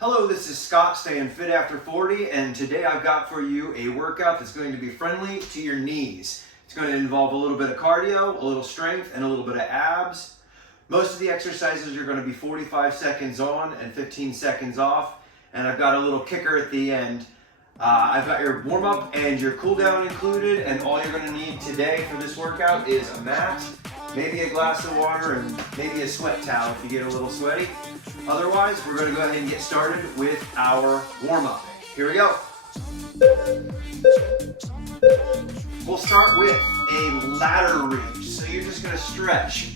Hello, this is Scott, staying fit after 40, and today I've got for you a workout that's going to be friendly to your knees. It's going to involve a little bit of cardio, a little strength, and a little bit of abs. Most of the exercises are going to be 45 seconds on and 15 seconds off, and I've got a little kicker at the end. I've got your warm-up and your cool-down included, and all you're going to need today for this workout is a mat, maybe a glass of water, and maybe a sweat towel if you get a little sweaty. Otherwise, we're going to go ahead and get started with our warm-up. Here we go. We'll start with a ladder reach. So you're just going to stretch.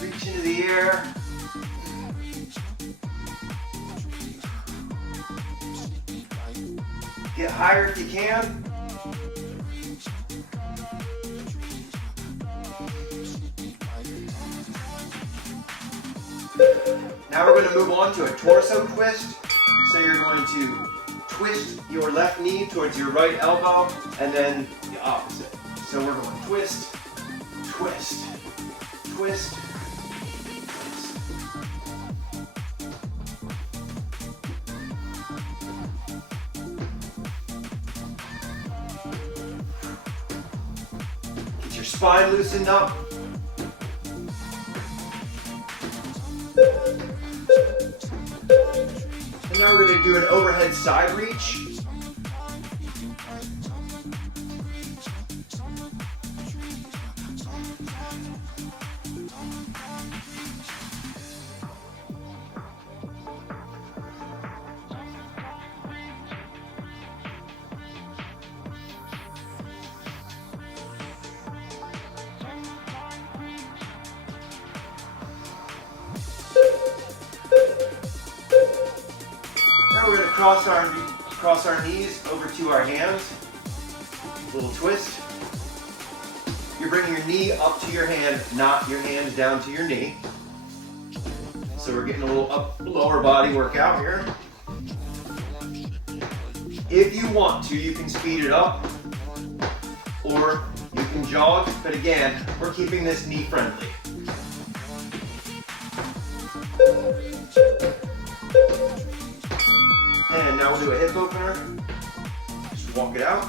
Reach into the air. Get higher if you can. Now we're going to move on to a torso twist. So you're going to twist your left knee towards your right elbow and then the opposite. So we're going to twist, twist, twist, twist. Get your spine loosened up. And now we're going to do an overhead side reach. Now we're going to cross our knees over to our hands. A little twist. You're bringing your knee up to your hand, not your hands down to your knee. So we're getting a little lower body workout here. If you want to, you can speed it up or you can jog, but again, we're keeping this knee friendly. And now we'll do a hip opener. Just walk it out.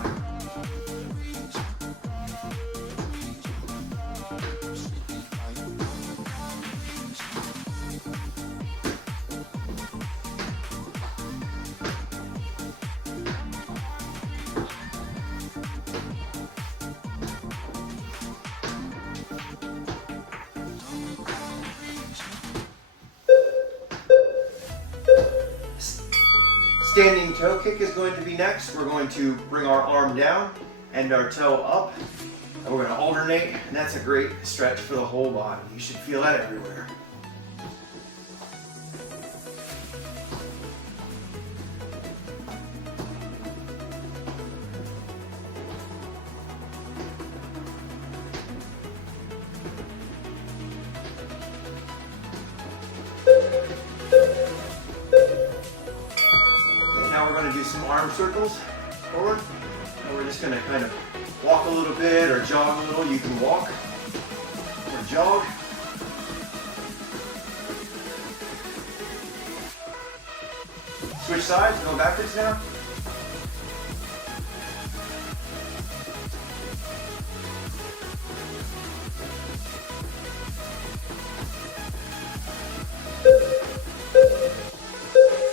Standing toe kick is going to be next. We're going to bring our arm down and our toe up, and we're going to alternate, and that's a great stretch for the whole body. You should feel that everywhere. Now we're going to do some arm circles forward, and we're just going to kind of walk a little bit or jog a little. You can walk or jog. Switch sides, go backwards now.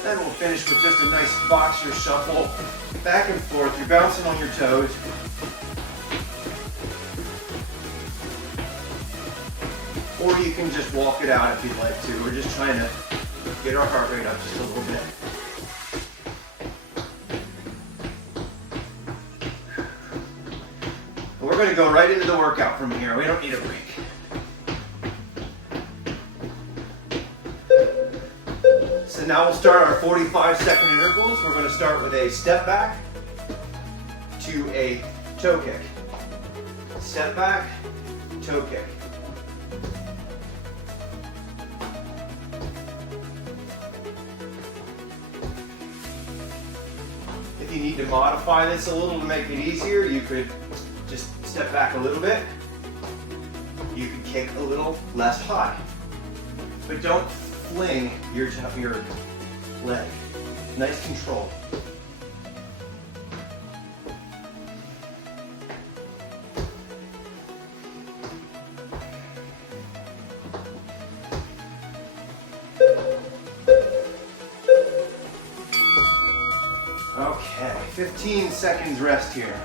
Then we'll finish with just a nice boxer shuffle. Back and forth, you're bouncing on your toes. Or you can just walk it out if you'd like to. We're just trying to get our heart rate up just a little bit. And we're going to go right into the workout from here. We don't need a break. So now we'll start our 45-second intervals. We're going to start with a step back to a toe kick. Step back, toe kick. If you need to modify this a little to make it easier, you could just step back a little bit. you can kick a little less high. But don't fling your leg. Nice control. Okay, 15 seconds rest here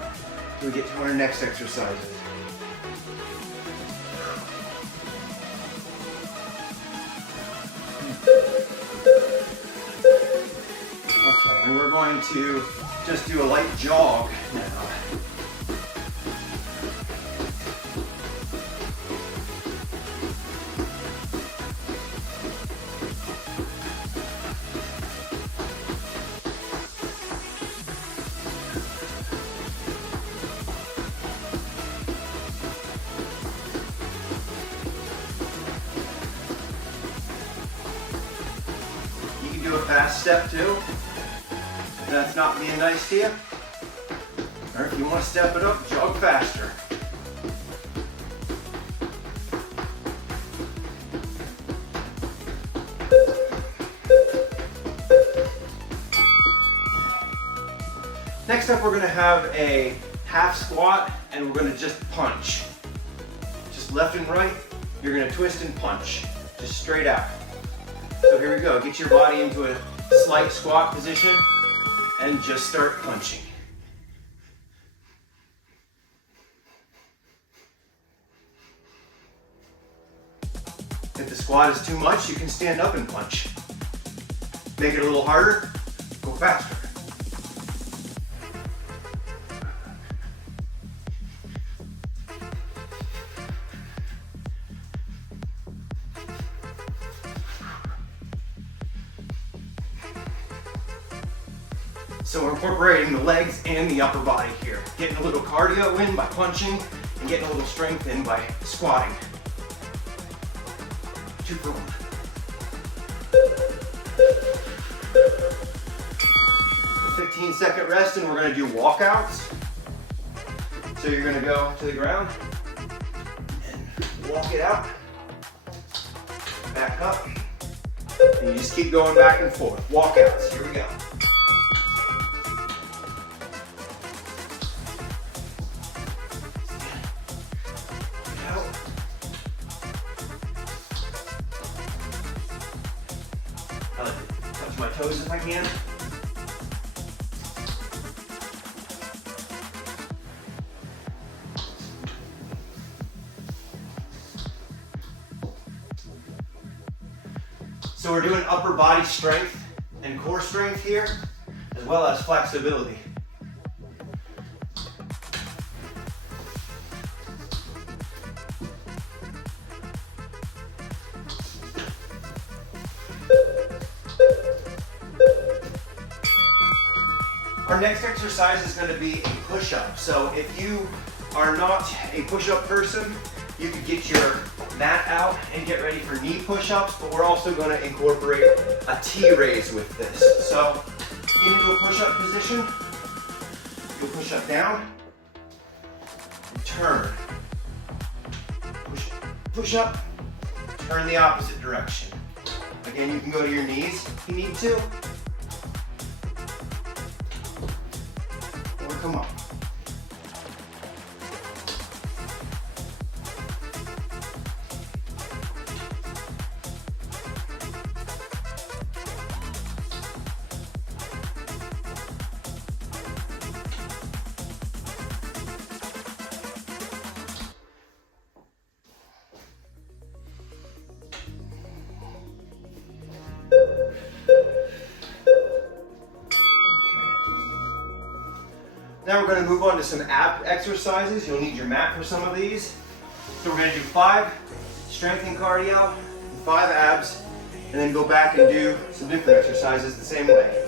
till we get to our next exercises. Okay, and we're going to just do a light jog now. Do a fast step too, if that's not being nice to you. Or if you want to step it up, jog faster. Next up, we're going to have a half squat and we're going to just punch. Just left and right, you're going to twist and punch, just straight out. So here we go, get your body into a slight squat position and just start punching. If the squat is too much, you can stand up and punch. Make it a little harder, go faster. So we're incorporating the legs and the upper body here. Getting a little cardio in by punching and getting a little strength in by squatting. 2 for 1. A 15-second rest and we're going to do walkouts. So you're going to go to the ground and walk it out. Back up. And you just keep going back and forth. Walkouts. Here we go. I like to touch my toes if I can. So we're doing upper body strength and core strength here, as well as flexibility. Our next exercise is going to be a push-up. So if you are not a push-up person, you could get your mat out and get ready for knee push-ups, but we're also going to incorporate a T-raise with this. So get into a push-up position, you'll push up down, and turn. Push up, turn the opposite direction. Again, you can go to your knees if you need to. Or come up. Now we're going to move on to some ab exercises. You'll need your mat for some of these. So we're going to do 5 strength and cardio, 5 abs, and then go back and do some different exercises the same way.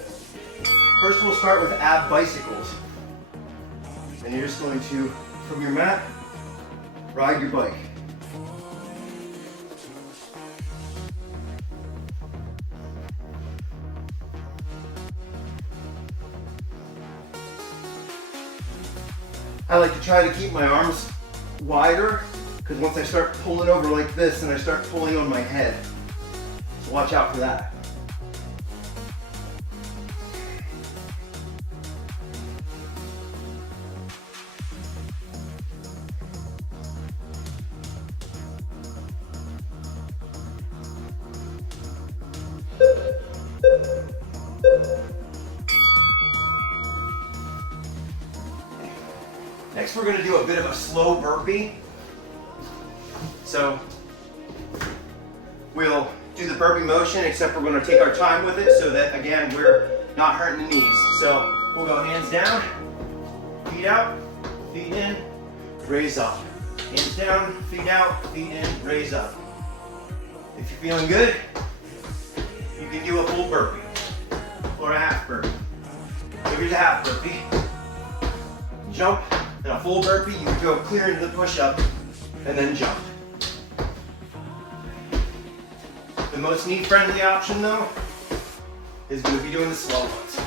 First we'll start with ab bicycles. And you're just going to, from your mat, ride your bike. I like to try to keep my arms wider Because once I start pulling over like this, and I start pulling on my head. So watch out for that. Next, we're going to do a bit of a slow burpee. So we'll do the burpee motion, except we're going to take our time with it so that, again, we're not hurting the knees. So we'll go hands down, feet out, feet in, raise up. Hands down, feet out, feet in, raise up. If you're feeling good, you can do a full burpee or a half burpee. So here's a half burpee. Jump, and a full burpee, you can go clear into the push-up and then jump. The most knee-friendly option, though, is going to be doing the slow ones.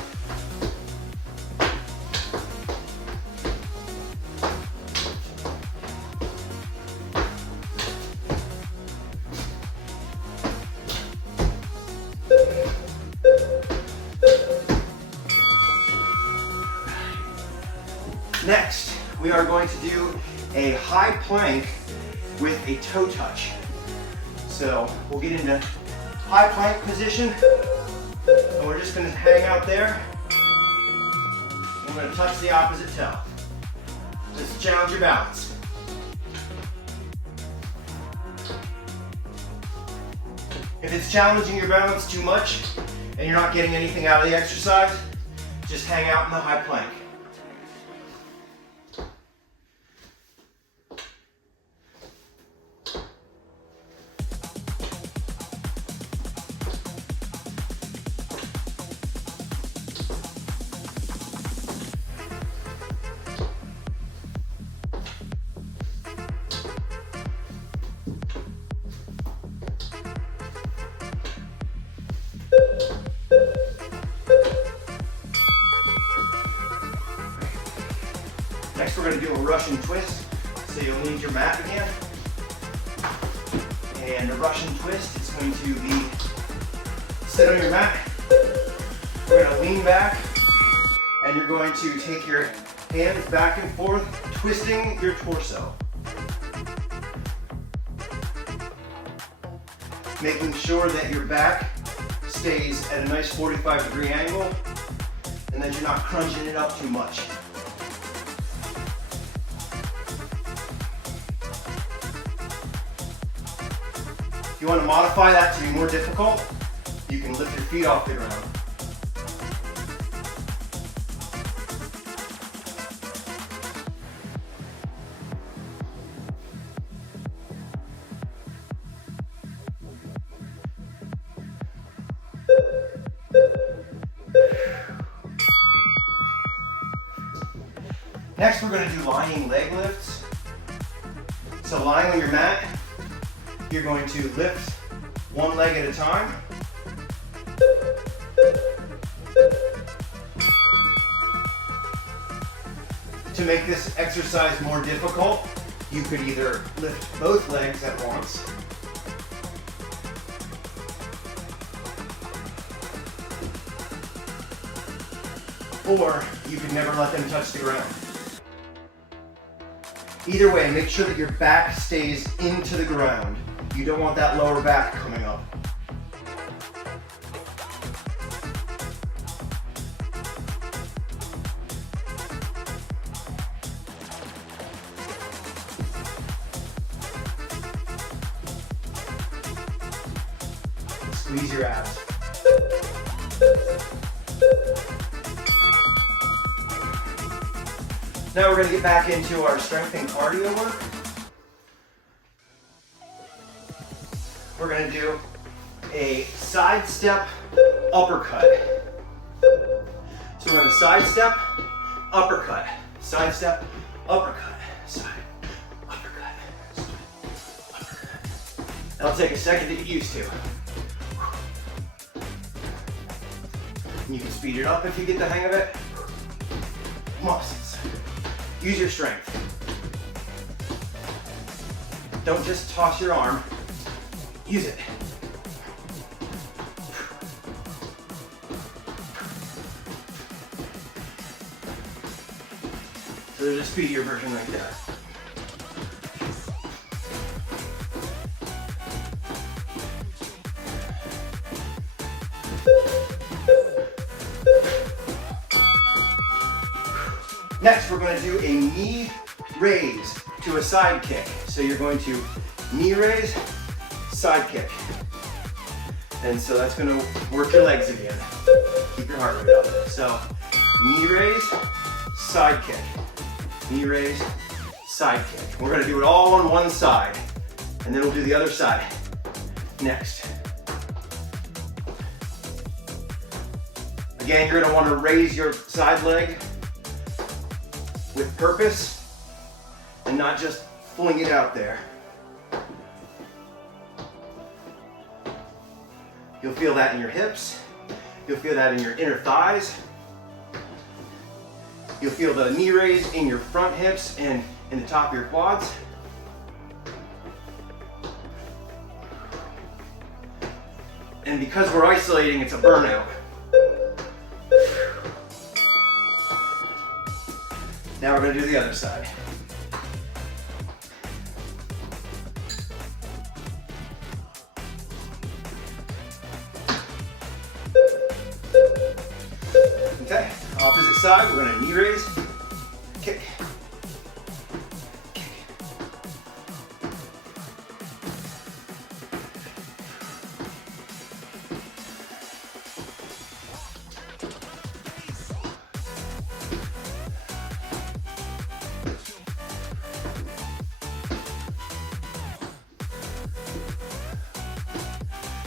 Next, we are going to do a high plank with a toe touch. So we'll get into high plank position, and we're just going to hang out there. We're going to touch the opposite toe. Just challenge your balance. If it's challenging your balance too much and you're not getting anything out of the exercise, just hang out in the high plank. Next, we're going to do a Russian twist. So you'll need your mat again. And a Russian twist is going to be sit on your mat. We're going to lean back, and you're going to take your hands back and forth, twisting your torso. Making sure that your back stays at a nice 45-degree angle, and that you're not crunching it up too much. If you want to modify that to be more difficult, you can lift your feet off the ground. Next, we're going to do lying leg lifts. So lying on your mat, you're going to lift one leg at a time. To make this exercise more difficult, you could either lift both legs at once, or you could never let them touch the ground. Either way, make sure that your back stays into the ground. You don't want that lower back coming up. Squeeze your abs. Now we're going to get back into our strength and cardio work. We're going to do a side step uppercut. So we're going to side step, uppercut, side step, uppercut, side, uppercut, side, uppercut. That'll take a second to get used to. And you can speed it up if you get the hang of it. Muscles. Use your strength. Don't just toss your arm. Use it. So there's a speedier version right there. Next, we're going to do a knee raise to a side kick. So you're going to knee raise, side kick. And so that's going to work your legs again. Keep your heart rate up. So knee raise, side kick. Knee raise, side kick. We're going to do it all on one side. And then we'll do the other side next. Again, you're going to want to raise your side leg with purpose and not just fling it out there. You'll feel that in your hips. You'll feel that in your inner thighs. You'll feel the knee raise in your front hips and in the top of your quads. And because we're isolating, it's a burnout. Now we're going to do the other side. Okay, opposite side, we're going to knee raise, kick, kick.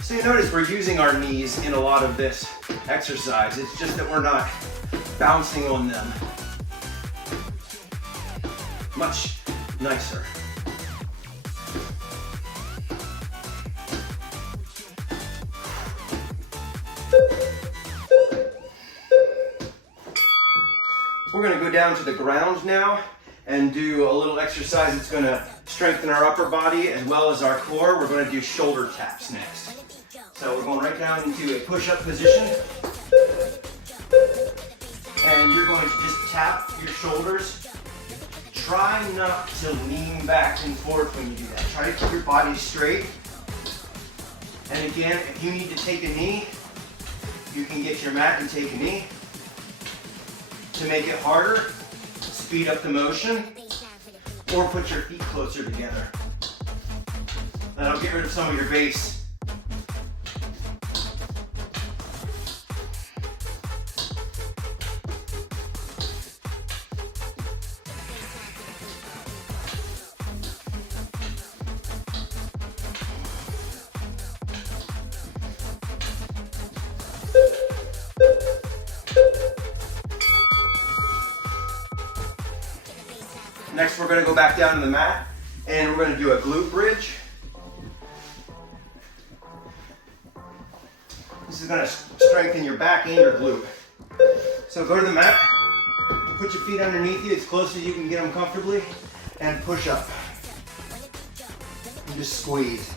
So you notice we're using our knees in a lot of this exercise. It's just that we're not bouncing on them. Much nicer. We're going to go down to the ground now and do a little exercise that's going to strengthen our upper body as well as our core. We're going to do shoulder taps next. So we're going right down into a push-up position. And you're going to just tap your shoulders. Try not to lean back and forth when you do that. Try to keep your body straight. And again, if you need to take a knee, you can get your mat and take a knee. To make it harder, speed up the motion, or put your feet closer together. That'll get rid of some of your base. Next, we're going to go back down to the mat and we're going to do a glute bridge. This is going to strengthen your back and your glute. So go to the mat, put your feet underneath you as close as you can get them comfortably, and push up. And just squeeze.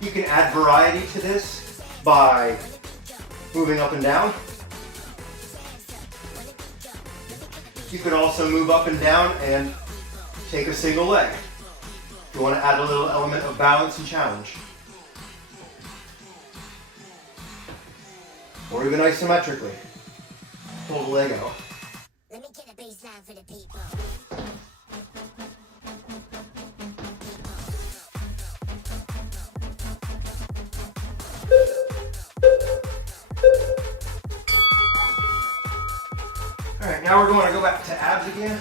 You can add variety to this by moving up and down. You could also move up and down and take a single leg. If you want to add a little element of balance and challenge. Or even isometrically. Pull the leg out. Let me get a bass line for the people. Alright, now we're going to go back to abs again.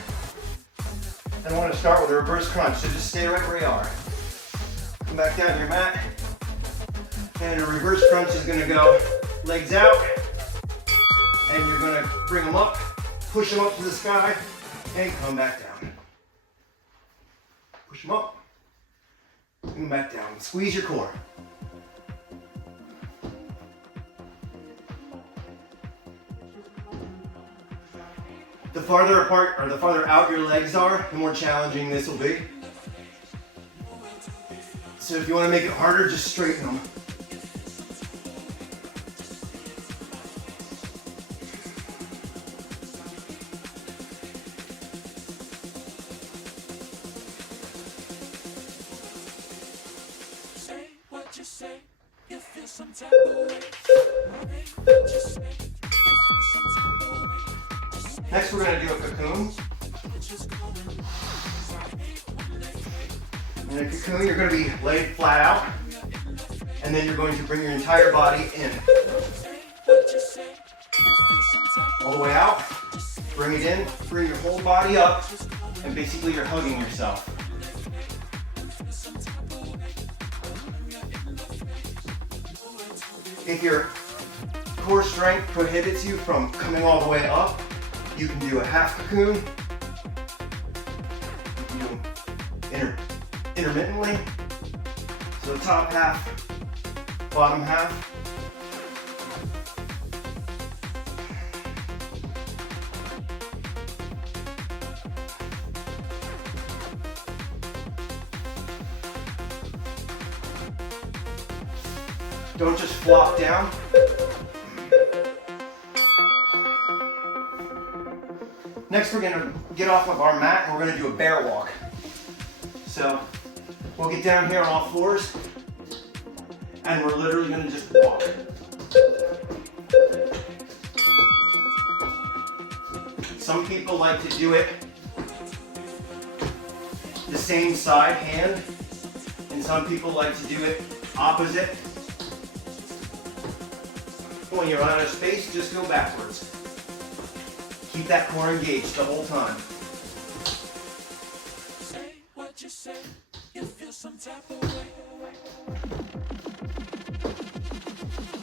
And I want to start with a reverse crunch, so just stay right where you are. Come back down to your mat. And a reverse crunch is going to go legs out. And you're going to bring them up, push them up to the sky, and come back down. Push them up, bring them back down. Squeeze your core. The farther apart or the farther out your legs are, the more challenging this will be. So if you want to make it harder, just straighten them. Next, we're going to do a cocoon. In a cocoon, you're going to be laid flat out, and then you're going to bring your entire body in. All the way out, bring it in, bring your whole body up, and basically you're hugging yourself. If your core strength prohibits you from coming all the way up, you can do a half cocoon. You can do intermittently. So top half, bottom half. Don't just flop down. Next, we're gonna get off of our mat and we're gonna do a bear walk. So we'll get down here on all fours and we're literally gonna just walk. Some people like to do it the same side hand, and some people like to do it opposite. When you're out of space, just go backwards. Keep that core engaged the whole time.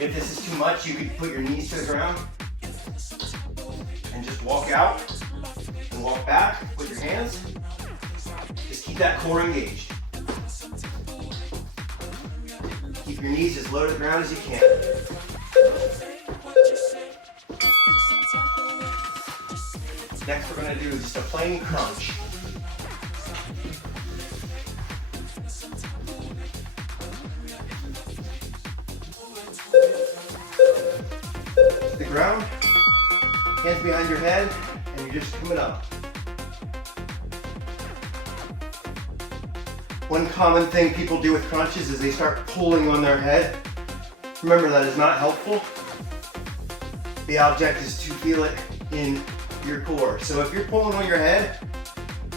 If this is too much, you could put your knees to the ground and just walk out and walk back with your hands. Just keep that core engaged. Keep your knees as low to the ground as you can. Next, we're going to do just a plain crunch. To the ground, hands behind your head, and you're just coming up. One common thing people do with crunches is they start pulling on their head. Remember, that is not helpful. The object is to feel it in your core. So if you're pulling on your head,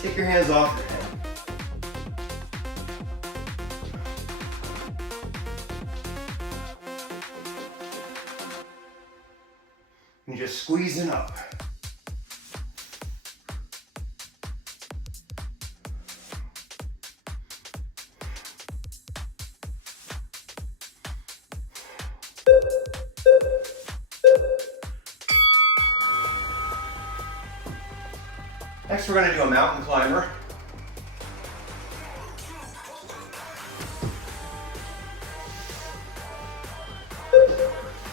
take your hands off your head. And just squeezing up. Next, we're going to do a mountain climber.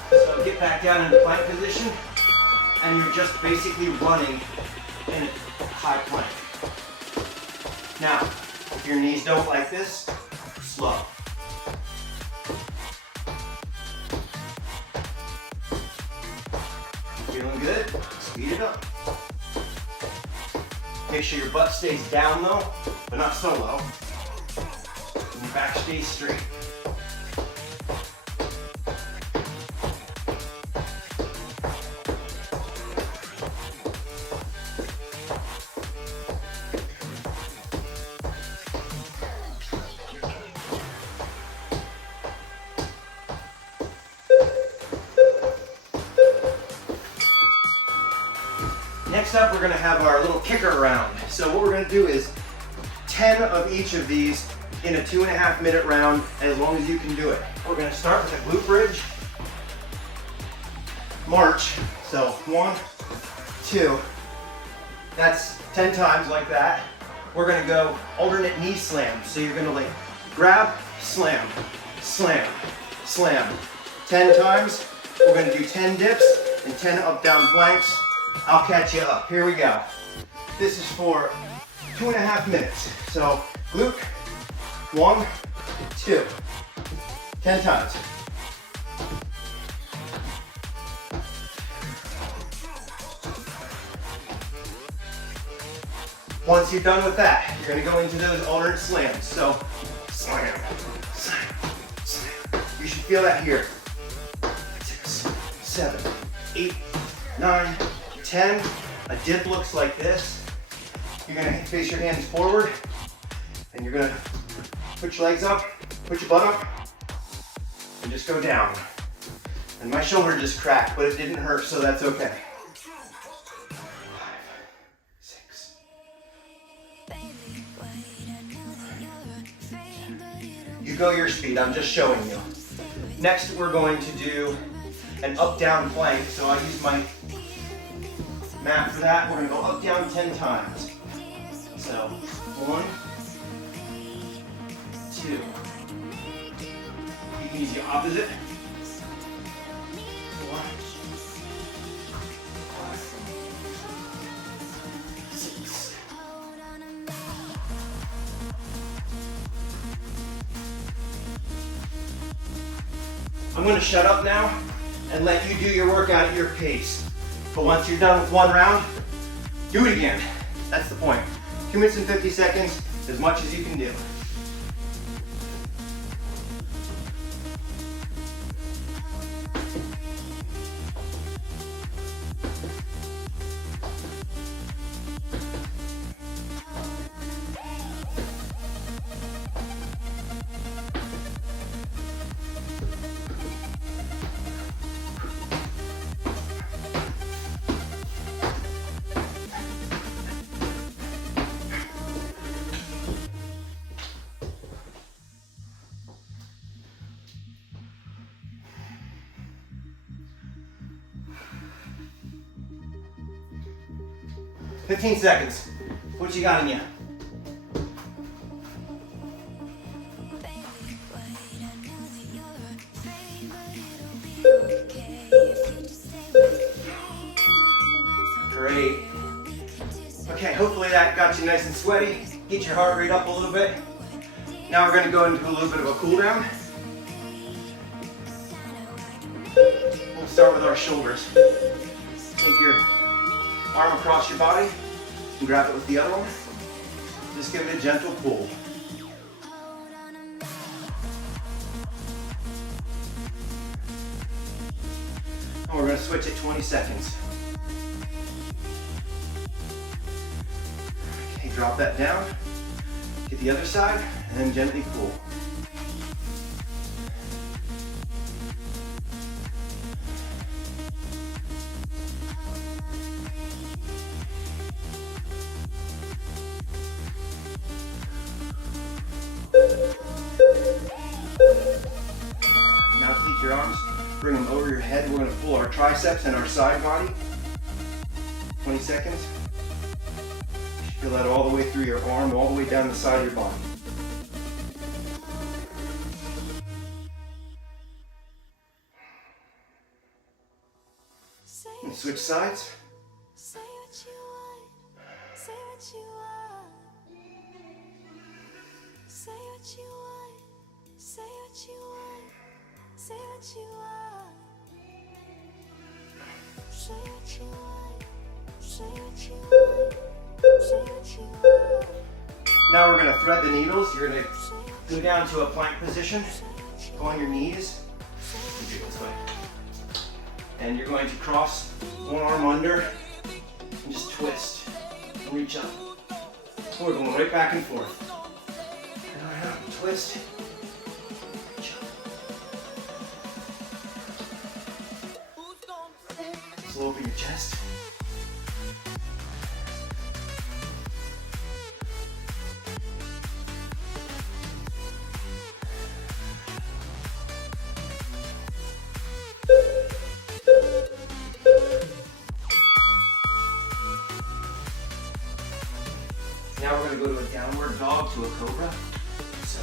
So get back down into plank position, and you're just basically running in high plank. Now, if your knees don't like this, slow. Feeling good? Speed it up. Make sure your butt stays down though, but not so low. And your back stays straight. Next up, we're going to have our little kicker round. So what we're going to do is 10 of each of these in a 2.5 minute round, as long as you can do it. We're going to start with a glute bridge. March. So 1, 2. That's 10 times like that. We're going to go alternate knee slam. So you're going to like grab, slam, slam, slam. 10 times. We're going to do 10 dips and 10 up-down planks. I'll catch you up. Here we go. This is for 2.5 minutes. So glute, 1, 2, 10 times. Once you're done with that, you're gonna go into those alternate slams. So slam, slam, slam. You should feel that here. 6, 7, 8, 9, 10. A dip looks like this. You're gonna face your hands forward, and you're gonna put your legs up, put your butt up, and just go down. And my shoulder just cracked, but it didn't hurt, so that's okay. 5, 6. You go your speed, I'm just showing you. Next, we're going to do an up-down plank. So I use my mat for that. We're gonna go up, down 10 times. So 1, 2. You can use the opposite. 4, 5, 6. I'm going to shut up now and let you do your workout at your pace. But once you're done with one round, do it again. That's the point. 2 minutes and 50 seconds, as much as you can do. $15 seconds. What you got in you? Great. Okay, hopefully that got you nice and sweaty. Get your heart rate up a little bit. Now we're going to go into a little bit of a cool down. We'll start with our shoulders. Take your arm across your body and grab it with the other one. Just give it a gentle pull. And we're going to switch at 20 seconds. Okay, drop that down. Get the other side and then gently pull. Now take your arms, bring them over your head. We're going to pull our triceps and our side body. 20 seconds. You should feel that all the way through your arm, all the way down the side of your body. And switch sides. Say what you want. Say what you want. Say what you want. Say what you want. Say what you want. Say what you want. Say what you want. Say what you want. Now we're going to thread the needles. You're going to go down to a plank position. Go on your knees. Do it this way. And you're going to cross one arm under and just twist and reach up. We're going right back and forth. And out, twist, reach up. Slow open your chest. Now we're going to go to a downward dog to a cobra. So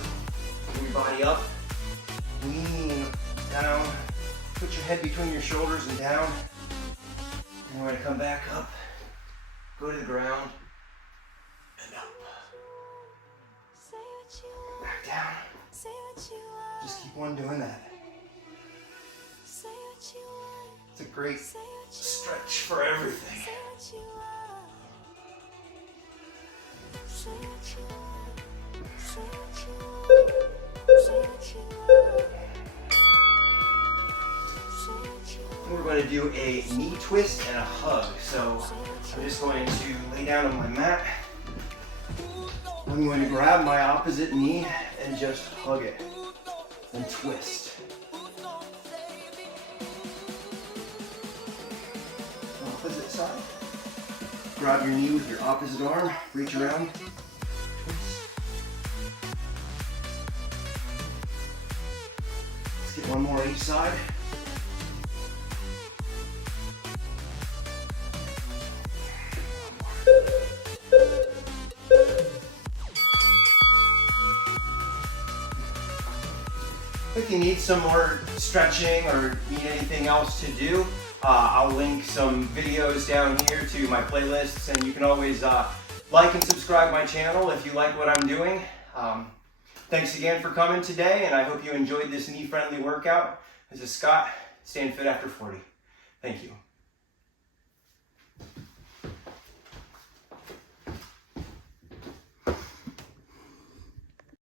bring your body up, lean down, put your head between your shoulders and down, And we're going to come back up, go to the ground, and up. Say what you want. Back down. Say what you want. Just keep on doing that. Say what you want. It's a great Say what you stretch for everything. Say what you want. Say what you want. Say what you want. Say what you want. Say what you want. We're going to do a knee twist and a hug. So I'm just going to lay down on my mat. I'm going to grab my opposite knee and just hug it and twist. Opposite side. Grab your knee with your opposite arm, reach around, twist. Let's get one more each side. If you need some more stretching or need anything else to do, I'll link some videos down here to my playlists, and you can always like and subscribe my channel if you like what I'm doing. Thanks again for coming today, and I hope you enjoyed this knee-friendly workout. This is Scott, staying fit after 40. Thank you.